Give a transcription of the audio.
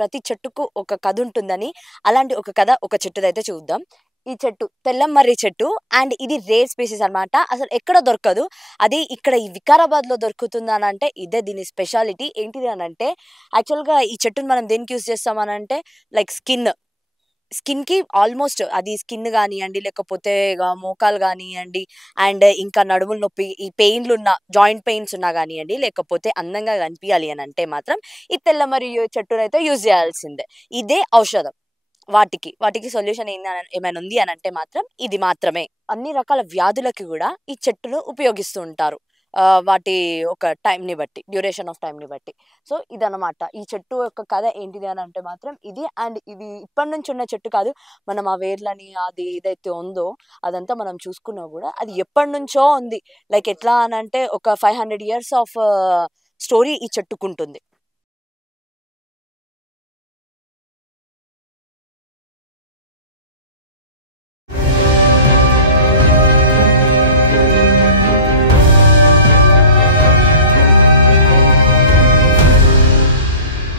ప్రతి చెట్టుకు ఒక కథ ఉంటుందని, అలాంటి ఒక కథ ఒక చెట్టుదైతే చూద్దాం. ఈ చెట్టు తెల్లమర్రి చెట్టు. అండ్ ఇది రేర్ స్పీసీస్ అన్నమాట. అసలు ఎక్కడ దొరకదు. అది ఇక్కడ ఈ వికారాబాద్‌లో దొరుకుతుందనంటే ఇదే దీని స్పెషాలిటీ. ఏంటిది అనంటే యాక్చువల్‌గా ఈ చెట్టుని మనం దేనికి యూజ్ చేస్తామనంటే లైక్ స్కిన్‌కి ఆల్మోస్ట్ అది స్కిన్ గానియండి, లేకపోతే మోకాలు గానియండి, అండ్ ఇంకా నడుముల నొప్పి, ఈ పెయిన్‌లున్న జాయింట్ పెయిన్స్ ఉన్నా గానియండి, లేకపోతే అందంగా కనిపియాలి అనంటే మాత్రం ఈ తెల్లమర్రి చెట్టునైతే యూజ్ చేయాల్సిందే. ఇదే ఔషధం. వాటికి సొల్యూషన్ ఏమైనా ఉంది అనంటే మాత్రం ఇది మాత్రమే. అన్ని రకాల వ్యాధులకి గూడా ఈ చెట్టును ఉపయోగిస్తూ ఉంటారు. వాటి ఒక టైమ్‌ని బట్టి, డ్యూరేషన్ ఆఫ్ టైమ్‌ని బట్టి. సో, ఇదనమాట. ఈ చెట్టు యొక్క కథ ఏంటిది అనంటే మాత్రం ఇది. అండ్ ఇది ఇప్పటినుంచి ఉన్న చెట్టు కాదు. మనం ఆ వేర్లని అది ఏదైతే ఉందో అదంతా మనం చూసుకున్నా గూడా అది ఎప్పటినుంచో ఉంది. లైక్ ఎట్లా అనంటే ఒక 500 ఇయర్స్ ఆఫ్ స్టోరీ ఈ చెట్టుకుంటుంది.